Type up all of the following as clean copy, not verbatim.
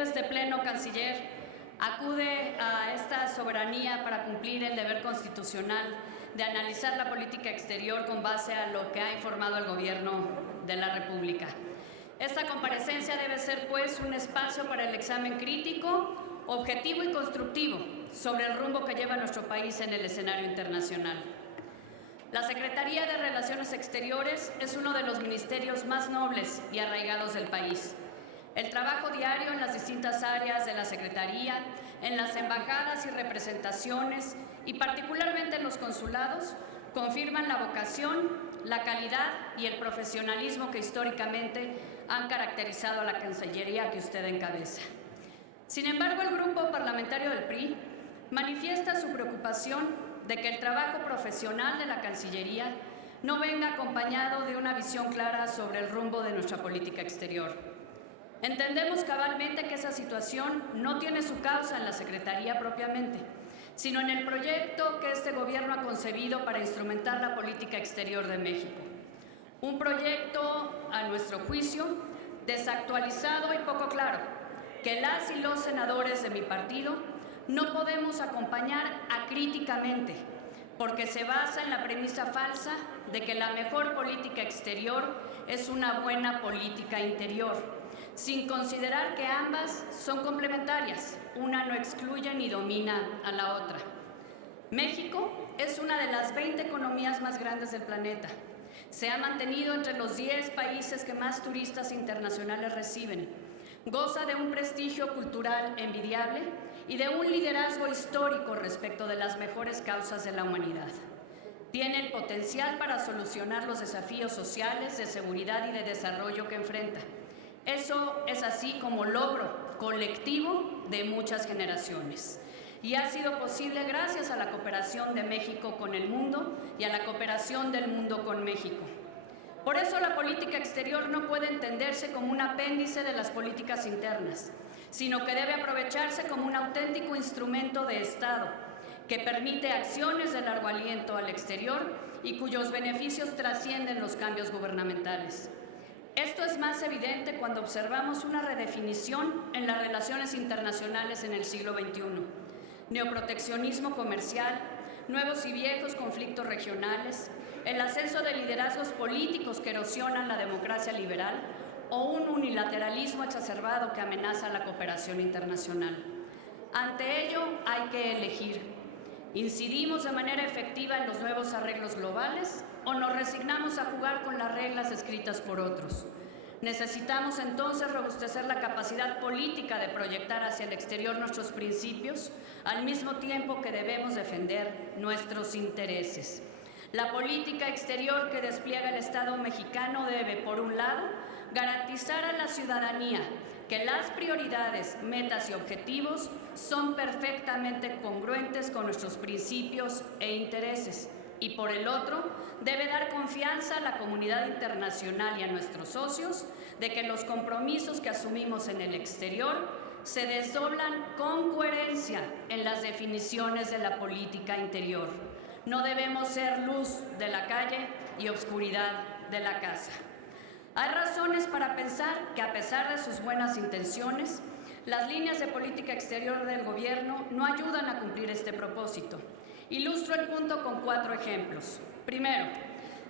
Bienvenido a este pleno, canciller. Acude a esta soberanía para cumplir el deber constitucional de analizar la política exterior con base a lo que ha informado el Gobierno de la República. Esta comparecencia debe ser, pues, un espacio para el examen crítico, objetivo y constructivo sobre el rumbo que lleva nuestro país en el escenario internacional. La Secretaría de Relaciones Exteriores es uno de los ministerios más nobles y arraigados del país. El trabajo diario en las distintas áreas de la Secretaría, en las embajadas y representaciones, y particularmente en los consulados, confirman la vocación, la calidad y el profesionalismo que históricamente han caracterizado a la Cancillería que usted encabeza. Sin embargo, el Grupo Parlamentario del PRI manifiesta su preocupación de que el trabajo profesional de la Cancillería no venga acompañado de una visión clara sobre el rumbo de nuestra política exterior. Entendemos cabalmente que esa situación no tiene su causa en la Secretaría propiamente, sino en el proyecto que este Gobierno ha concebido para instrumentar la política exterior de México. Un proyecto, a nuestro juicio, desactualizado y poco claro, que las y los senadores de mi partido no podemos acompañar acríticamente, porque se basa en la premisa falsa de que la mejor política exterior es una buena política interior, sin considerar que ambas son complementarias, una no excluye ni domina a la otra. México es una de las 20 economías más grandes del planeta. Se ha mantenido entre los 10 países que más turistas internacionales reciben. Goza de un prestigio cultural envidiable y de un liderazgo histórico respecto de las mejores causas de la humanidad. Tiene el potencial para solucionar los desafíos sociales, de seguridad y de desarrollo que enfrenta. Eso es así como logro colectivo de muchas generaciones. Y ha sido posible gracias a la cooperación de México con el mundo y a la cooperación del mundo con México. Por eso la política exterior no puede entenderse como un apéndice de las políticas internas, sino que debe aprovecharse como un auténtico instrumento de Estado que permite acciones de largo aliento al exterior y cuyos beneficios trascienden los cambios gubernamentales. Esto es más evidente cuando observamos una redefinición en las relaciones internacionales en el siglo XXI. Neoproteccionismo comercial, nuevos y viejos conflictos regionales, el ascenso de liderazgos políticos que erosionan la democracia liberal o un unilateralismo exacerbado que amenaza la cooperación internacional. Ante ello hay que elegir. ¿Incidimos de manera efectiva en los nuevos arreglos globales o nos resignamos a jugar con las reglas escritas por otros? Necesitamos entonces robustecer la capacidad política de proyectar hacia el exterior nuestros principios, al mismo tiempo que debemos defender nuestros intereses. La política exterior que despliega el Estado mexicano debe, por un lado, garantizar a la ciudadanía que las prioridades, metas y objetivos son perfectamente congruentes con nuestros principios e intereses. Y por el otro, debe dar confianza a la comunidad internacional y a nuestros socios de que los compromisos que asumimos en el exterior se desdoblan con coherencia en las definiciones de la política interior. No debemos ser luz de la calle y oscuridad de la casa. Hay razones para pensar que, a pesar de sus buenas intenciones, las líneas de política exterior del Gobierno no ayudan a cumplir este propósito. Ilustro el punto con 4 ejemplos. Primero,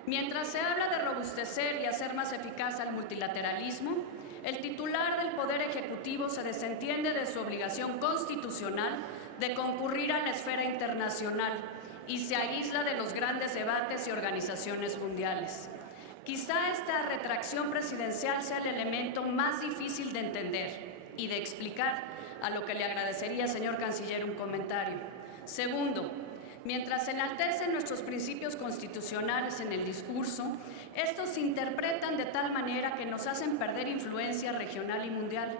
mientras se habla de robustecer y hacer más eficaz al multilateralismo, el titular del Poder Ejecutivo se desentiende de su obligación constitucional de concurrir a la esfera internacional y se aísla de los grandes debates y organizaciones mundiales. Quizá esta retracción presidencial sea el elemento más difícil de entender y de explicar, a lo que le agradecería, señor canciller, un comentario. Segundo, mientras se enaltecen nuestros principios constitucionales en el discurso, estos se interpretan de tal manera que nos hacen perder influencia regional y mundial.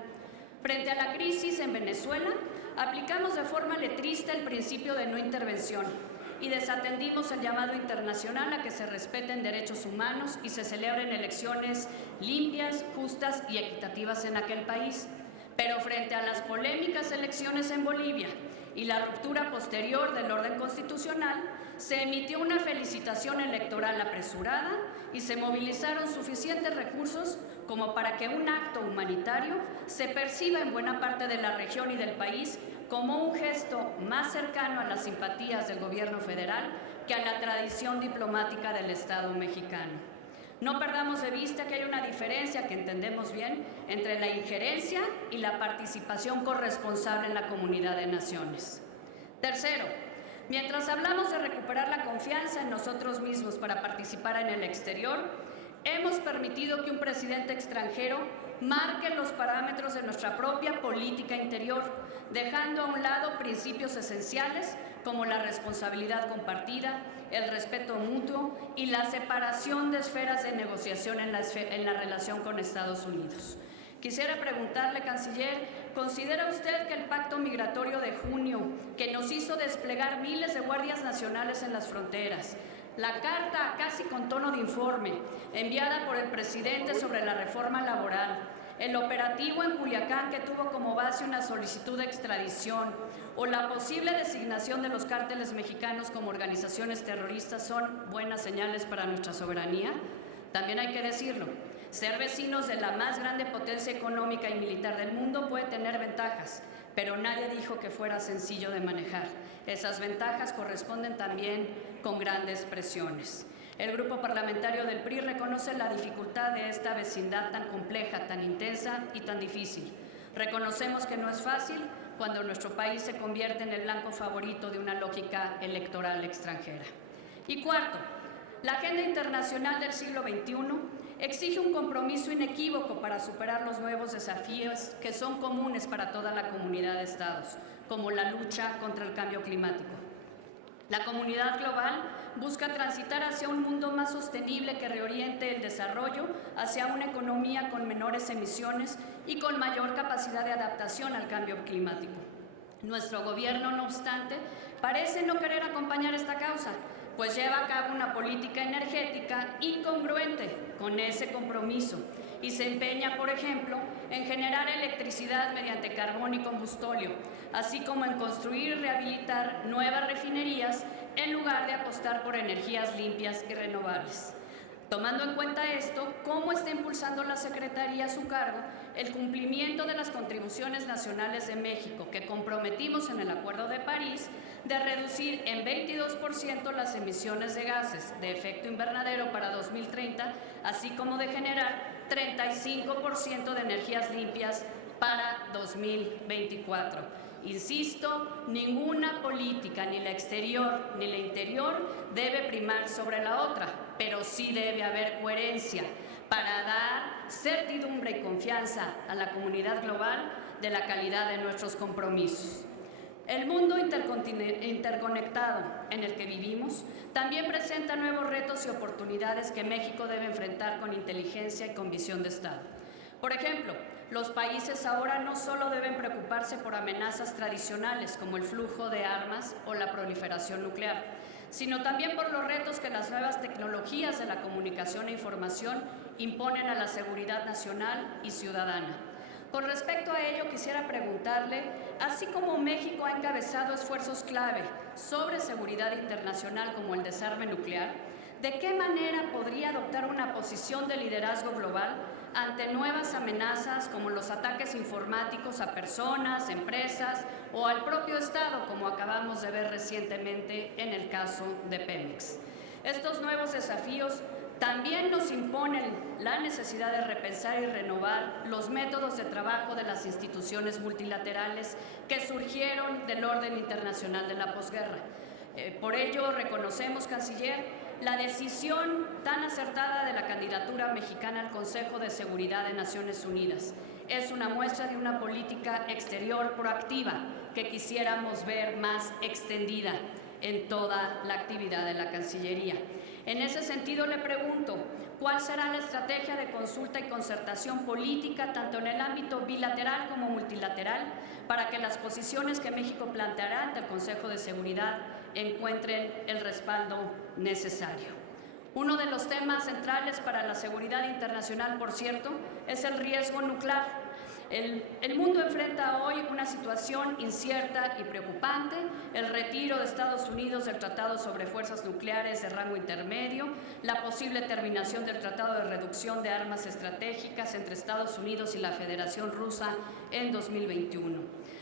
Frente a la crisis en Venezuela, aplicamos de forma letrista el principio de no intervención y desatendimos el llamado internacional a que se respeten derechos humanos y se celebren elecciones limpias, justas y equitativas en aquel país. Pero frente a las polémicas elecciones en Bolivia y la ruptura posterior del orden constitucional, se emitió una felicitación electoral apresurada y se movilizaron suficientes recursos como para que un acto humanitario se perciba en buena parte de la región y del país como un gesto más cercano a las simpatías del gobierno federal que a la tradición diplomática del Estado mexicano. No perdamos de vista que hay una diferencia que entendemos bien entre la injerencia y la participación corresponsable en la comunidad de naciones. Tercero, mientras hablamos de recuperar la confianza en nosotros mismos para participar en el exterior, hemos permitido que un presidente extranjero marque los parámetros de nuestra propia política interior, dejando a un lado principios esenciales como la responsabilidad compartida, el respeto mutuo y la separación de esferas de negociación en la relación con Estados Unidos. Quisiera preguntarle, canciller, ¿considera usted que el pacto migratorio de junio, que nos hizo desplegar miles de guardias nacionales en las fronteras, la carta casi con tono de informe enviada por el presidente sobre la reforma laboral, el operativo en Culiacán que tuvo como base una solicitud de extradición o la posible designación de los cárteles mexicanos como organizaciones terroristas son buenas señales para nuestra soberanía? También hay que decirlo, ser vecinos de la más grande potencia económica y militar del mundo puede tener ventajas, pero nadie dijo que fuera sencillo de manejar. Esas ventajas corresponden también con grandes presiones. El grupo parlamentario del PRI reconoce la dificultad de esta vecindad tan compleja, tan intensa y tan difícil. Reconocemos que no es fácil cuando nuestro país se convierte en el blanco favorito de una lógica electoral extranjera. Y cuarto, la agenda internacional del siglo XXI exige un compromiso inequívoco para superar los nuevos desafíos que son comunes para toda la comunidad de estados, como la lucha contra el cambio climático. La comunidad global busca transitar hacia un mundo más sostenible que reoriente el desarrollo hacia una economía con menores emisiones y con mayor capacidad de adaptación al cambio climático. Nuestro gobierno, no obstante, parece no querer acompañar esta causa, pues lleva a cabo una política energética incongruente con ese compromiso y se empeña, por ejemplo, en generar electricidad mediante carbón y combustóleo, así como en construir y rehabilitar nuevas refinerías en lugar de apostar por energías limpias y renovables. Tomando en cuenta esto, ¿cómo está impulsando la Secretaría a su cargo el cumplimiento de las contribuciones nacionales de México que comprometimos en el Acuerdo de París de reducir en 22% las emisiones de gases de efecto invernadero para 2030, así como de generar 35% de energías limpias para 2024? Insisto, ninguna política, ni la exterior ni la interior, debe primar sobre la otra, pero sí debe haber coherencia para dar certidumbre y confianza a la comunidad global de la calidad de nuestros compromisos. El mundo interconectado en el que vivimos también presenta nuevos retos y oportunidades que México debe enfrentar con inteligencia y con visión de Estado. Por ejemplo, los países ahora no solo deben preocuparse por amenazas tradicionales como el flujo de armas o la proliferación nuclear, sino también por los retos que las nuevas tecnologías de la comunicación e información imponen a la seguridad nacional y ciudadana. Con respecto a ello, quisiera preguntarle, así como México ha encabezado esfuerzos clave sobre seguridad internacional como el desarme nuclear, ¿de qué manera podría adoptar una posición de liderazgo global ante nuevas amenazas como los ataques informáticos a personas, empresas o al propio Estado, como acabamos de ver recientemente en el caso de Pemex? Estos nuevos desafíos también nos imponen la necesidad de repensar y renovar los métodos de trabajo de las instituciones multilaterales que surgieron del orden internacional de la posguerra. Por ello, reconocemos, canciller, la decisión tan acertada de la candidatura mexicana al Consejo de Seguridad de Naciones Unidas. Es una muestra de una política exterior proactiva que quisiéramos ver más extendida en toda la actividad de la Cancillería. En ese sentido, le pregunto, ¿cuál será la estrategia de consulta y concertación política, tanto en el ámbito bilateral como multilateral, para que las posiciones que México planteará ante el Consejo de Seguridad encuentren el respaldo necesario? Uno de los temas centrales para la seguridad internacional, por cierto, es el riesgo nuclear. El mundo enfrenta hoy una situación incierta y preocupante: el retiro de Estados Unidos del Tratado sobre Fuerzas Nucleares de rango intermedio, la posible terminación del Tratado de Reducción de Armas Estratégicas entre Estados Unidos y la Federación Rusa en 2021.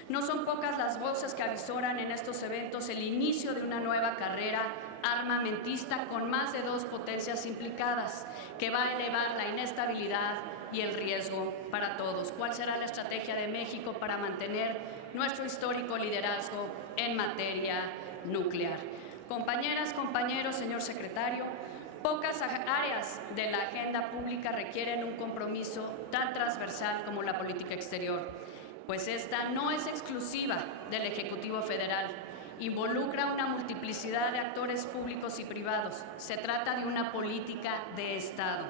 No son pocas las voces que avisoran en estos eventos el inicio de una nueva carrera armamentista con más de 2 potencias implicadas, que va a elevar la inestabilidad y el riesgo para todos. ¿Cuál será la estrategia de México para mantener nuestro histórico liderazgo en materia nuclear? Compañeras, compañeros, señor secretario, pocas áreas de la agenda pública requieren un compromiso tan transversal como la política exterior, pues esta no es exclusiva del Ejecutivo Federal. Involucra una multiplicidad de actores públicos y privados. Se trata de una política de Estado.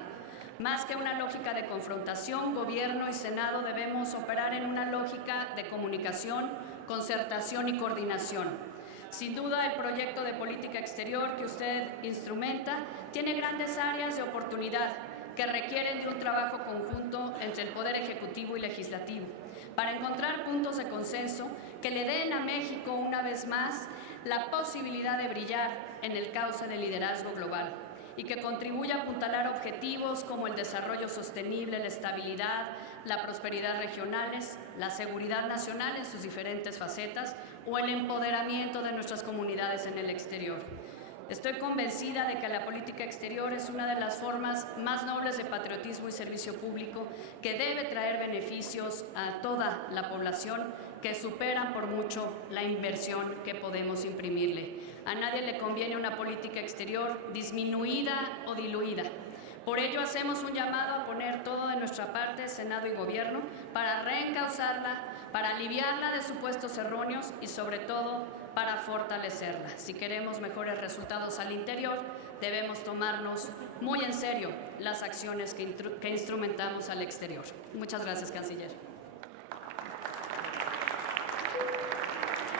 Más que una lógica de confrontación, Gobierno y Senado debemos operar en una lógica de comunicación, concertación y coordinación. Sin duda, el proyecto de política exterior que usted instrumenta tiene grandes áreas de oportunidad que requieren de un trabajo conjunto entre el Poder Ejecutivo y Legislativo, para encontrar puntos de consenso que le den a México una vez más la posibilidad de brillar en el cauce del liderazgo global y que contribuya a apuntalar objetivos como el desarrollo sostenible, la estabilidad, la prosperidad regionales, la seguridad nacional en sus diferentes facetas o el empoderamiento de nuestras comunidades en el exterior. Estoy convencida de que la política exterior es una de las formas más nobles de patriotismo y servicio público que debe traer beneficios a toda la población que superan por mucho la inversión que podemos imprimirle. A nadie le conviene una política exterior disminuida o diluida. Por ello hacemos un llamado a poner todo de nuestra parte, Senado y Gobierno, para reencauzarla, para aliviarla de supuestos erróneos y sobre todo para fortalecerla. Si queremos mejores resultados al interior, debemos tomarnos muy en serio las acciones que instrumentamos al exterior. Muchas gracias, Canciller.